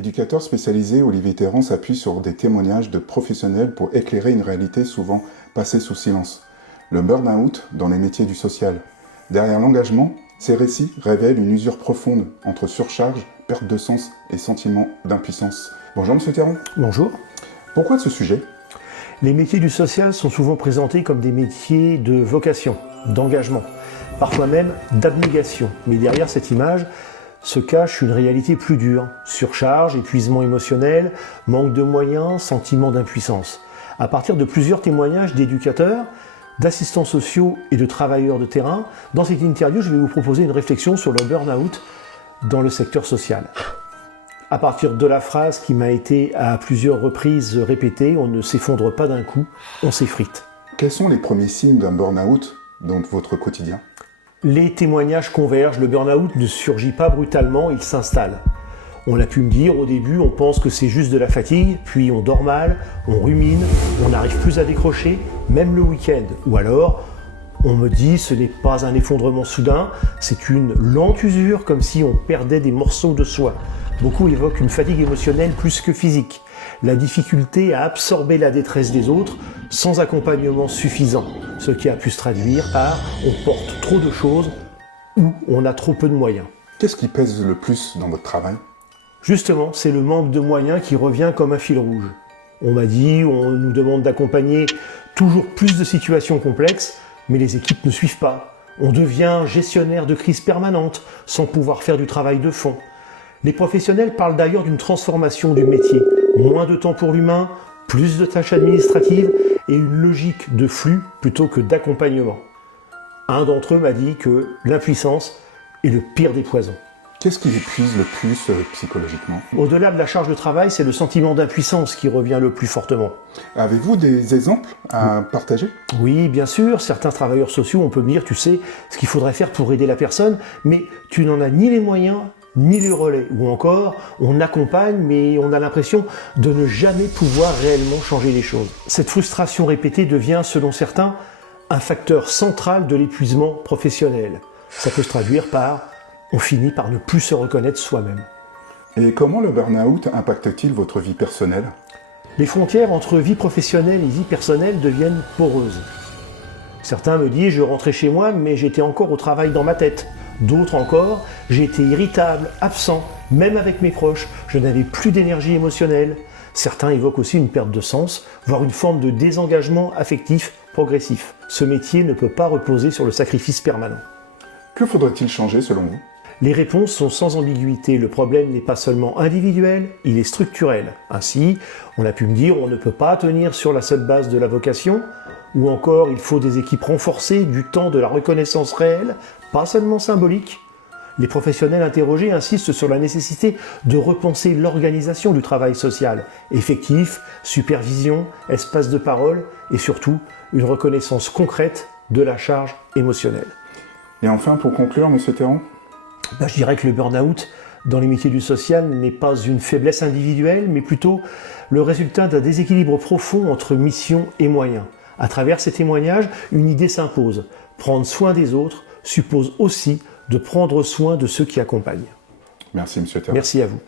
Éducateur spécialisé, Olivier Théran s'appuie sur des témoignages de professionnels pour éclairer une réalité souvent passée sous silence. Le burn-out dans les métiers du social. Derrière l'engagement, ces récits révèlent une usure profonde entre surcharge, perte de sens et sentiment d'impuissance. Bonjour Monsieur Théran. Bonjour. Pourquoi ce sujet ? Les métiers du social sont souvent présentés comme des métiers de vocation, d'engagement, parfois même d'abnégation. Mais derrière cette image se cache une réalité plus dure. Surcharge, épuisement émotionnel, manque de moyens, sentiment d'impuissance. À partir de plusieurs témoignages d'éducateurs, d'assistants sociaux et de travailleurs de terrain, dans cette interview, je vais vous proposer une réflexion sur le burn-out dans le secteur social. À partir de la phrase qui m'a été à plusieurs reprises répétée, on ne s'effondre pas d'un coup, on s'effrite. Quels sont les premiers signes d'un burn-out dans votre quotidien ? Les témoignages convergent, le burn-out ne surgit pas brutalement, il s'installe. On a pu me dire au début, on pense que c'est juste de la fatigue, puis on dort mal, on rumine, on n'arrive plus à décrocher, même le week-end. Ou alors, on me dit ce n'est pas un effondrement soudain, c'est une lente usure, comme si on perdait des morceaux de soi. Beaucoup évoquent une fatigue émotionnelle plus que physique, la difficulté à absorber la détresse des autres sans accompagnement suffisant, ce qui a pu se traduire par on porte trop de choses ou on a trop peu de moyens. Qu'est-ce qui pèse le plus dans votre travail ? Justement, c'est le manque de moyens qui revient comme un fil rouge. On m'a dit, on nous demande d'accompagner toujours plus de situations complexes, mais les équipes ne suivent pas. On devient gestionnaire de crise permanente sans pouvoir faire du travail de fond. Les professionnels parlent d'ailleurs d'une transformation du métier. Moins de temps pour l'humain, plus de tâches administratives et une logique de flux plutôt que d'accompagnement. Un d'entre eux m'a dit que l'impuissance est le pire des poisons. Qu'est-ce qui épuise le plus psychologiquement ? Au-delà de la charge de travail, c'est le sentiment d'impuissance qui revient le plus fortement. Avez-vous des exemples à partager ? Oui, bien sûr, certains travailleurs sociaux, on peut me dire, tu sais, ce qu'il faudrait faire pour aider la personne, mais tu n'en as ni les moyens, ni les relais. Ou encore, on accompagne, mais on a l'impression de ne jamais pouvoir réellement changer les choses. Cette frustration répétée devient, selon certains, un facteur central de l'épuisement professionnel. Ça peut se traduire par on finit par ne plus se reconnaître soi-même. Et comment le burn-out impacte-t-il votre vie personnelle ? Les frontières entre vie professionnelle et vie personnelle deviennent poreuses. Certains me disent, je rentrais chez moi, mais j'étais encore au travail dans ma tête. D'autres encore, j'étais irritable, absent, même avec mes proches, je n'avais plus d'énergie émotionnelle. Certains évoquent aussi une perte de sens, voire une forme de désengagement affectif progressif. Ce métier ne peut pas reposer sur le sacrifice permanent. Que faudrait-il changer selon vous ? Les réponses sont sans ambiguïté. Le problème n'est pas seulement individuel, il est structurel. Ainsi, on a pu me dire, on ne peut pas tenir sur la seule base de la vocation, ou encore il faut des équipes renforcées, du temps de la reconnaissance réelle, pas seulement symbolique. Les professionnels interrogés insistent sur la nécessité de repenser l'organisation du travail social, effectif, supervision, espace de parole et surtout une reconnaissance concrète de la charge émotionnelle. Et enfin, pour conclure, Monsieur Théran ? Je dirais que le burn-out dans les métiers du social n'est pas une faiblesse individuelle, mais plutôt le résultat d'un déséquilibre profond entre mission et moyens. À travers ces témoignages, une idée s'impose. Prendre soin des autres suppose aussi de prendre soin de ceux qui accompagnent. Merci, Monsieur Théran. Merci à vous.